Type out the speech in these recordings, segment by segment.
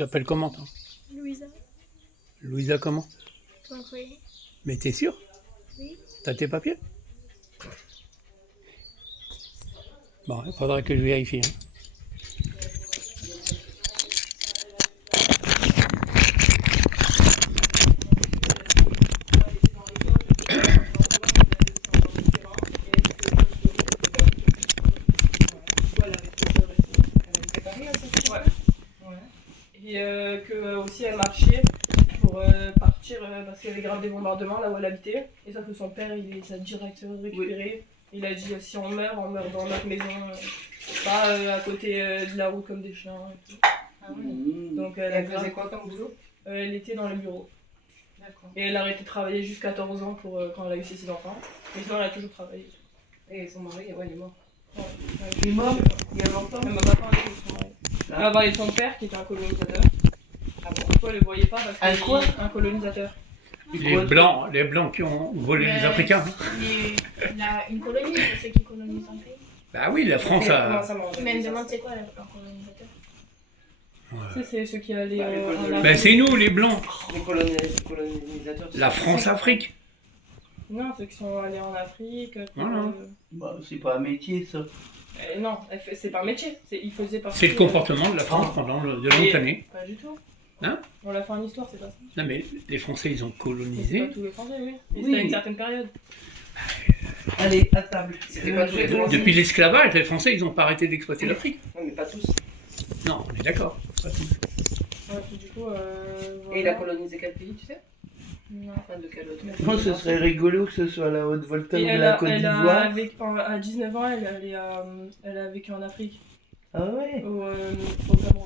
t'appelles comment, toi? Louisa. Louisa comment? Oui. Mais t'es sûr? Oui. T'as tes papiers? Bon, il faudrait que je vérifie, hein. Et que aussi elle marchait pour partir parce qu'il y avait grave des bombardements là où elle habitait. Et sauf que son père il les a direct récupérés. Il a dit si on meurt dans notre maison, pas à côté de la route comme des chiens. Et tout. Ah ouais. Donc Elle faisait quoi comme boulot? Elle était dans le bureau. D'accord. Et elle a arrêté de travailler jusqu'à 14 ans pour, quand elle a eu ses 6 enfants. Mais sinon elle a toujours travaillé. Et son mari, ouais, il est mort. Ouais. Il est mort il y a longtemps? Elle m'a pas parlé de son mari. Elle m'a parlé de son père qui était un colonisateur. Ah bon? Pourquoi elle le voyait pas parce Un qu'il quoi? un colonisateur. Les blancs qui ont volé les Africains. Une colonie, c'est ceux qui colonisent un pays. Bah oui, la France Comment a... ça marche? Mais elle me demande c'est quoi un colonisateur. Tu sais, c'est ceux qui allaient Bah, les en colonisateurs. Ben c'est nous, les blancs. Les colonisateurs. La France-Afrique. Non, ceux qui sont allés en Afrique. Voilà. Bah, c'est pas un métier, ça. Non, c'est pas un métier. Il faisait partie. C'est le comportement de la France pendant de longues années. Pas du tout. Hein? On l'a fait en histoire, c'est pas ça. Non mais les Français, ils ont Mais c'est colonisé. pas tous les Français, oui. Et Oui. c'était à une certaine période. Allez, à table. C'était pas tous les Français. Depuis l'esclavage, les Français, ils n'ont pas arrêté d'exploiter l'Afrique. Non, mais pas tous. Non, on est d'accord. Pas tous. Ouais, puis du coup. Et il a colonisé quel pays, tu sais? Non. Enfin, de quel autre? Moi, ce serait rigolo que ce soit la Haute-Volta Et ou elle la a, Côte elle a, d'Ivoire. à 19 ans, elle a vécu en Afrique, Ah ouais, au Cameroun.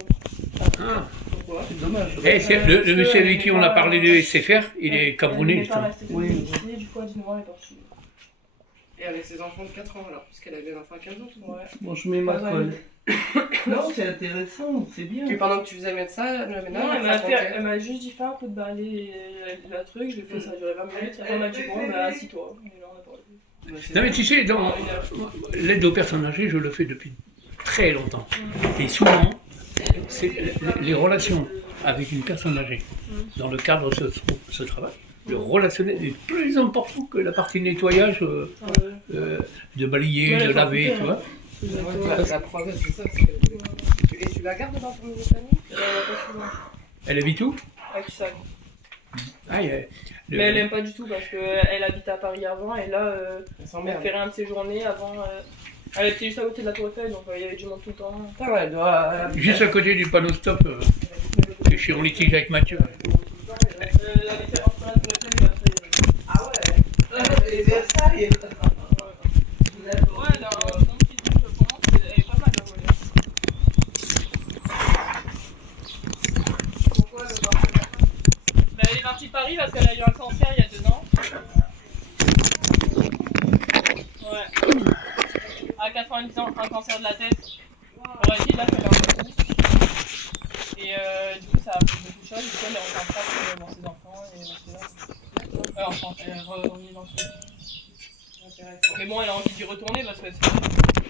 Ah. Pourquoi? c'est dommage. Eh, c'est le monsieur avec qui on a parlé de SFR, il est Elle camerounais, n'est pas justement. restée Oui. ici, du coup, à 19 ans, elle est partie. Et avec ses enfants de 4 ans alors, puisqu'elle avait un enfant à 15 ans. Ouais. Bon, je mets ma Ouais. colle. Non, c'est intéressant, c'est bien. Et pendant que tu faisais le médecin, le ménage, Non, elle elle m'a racontait. elle m'a juste dit fais un coup de balai, le truc, je l'ai fait, ça a duré 20 minutes, après elle m'a dit bon, bah assis-toi. Et là, on a parlé. Non mais tu sais, dans Une heure. l'aide aux personnes âgées, je le fais depuis très longtemps. Et souvent, c'est les relations avec une personne âgée, dans le cadre de ce travail, le relationnel est plus important que la partie nettoyage, de balayer, Ouais, de faut laver, couper, tu hein. vois. La preuve, c'est ça. C'est que... Et tu la gardes dans ton nouveau famille? Pas souvent. Elle habite où? Avec ça. Ah, il y a- le- Mais elle aime pas du tout parce qu'elle habitait à Paris avant et là, Elle elle s'emmerde. fait rien de ses journées avant. Elle était juste à côté de la Tour Eiffel donc il y avait du monde tout le temps. Putain, elle doit. Juste à côté du panneau stop, je suis en litige avec Mathieu. Elle habitait entre la Tour Eiffel et après. Ah ouais. Et Versailles. Ouais, dans le petit truc, je pense, elle est pas mal la voiture. Pourquoi le Barcelone? Bah, elle est partie de Paris parce qu'elle a eu un cancer il y a 2 ans. Ouais. À 90 ans, un cancer de la tête. On aurait dit là qu'elle est un peu pousse. Et du coup, ça a fait beaucoup de choses. Du coup, elle est rentrée en France dans ses enfants et elle est restée là. Enfin, elle est revenue dans le sud. Mais bon, elle a envie d'y retourner parce que c'est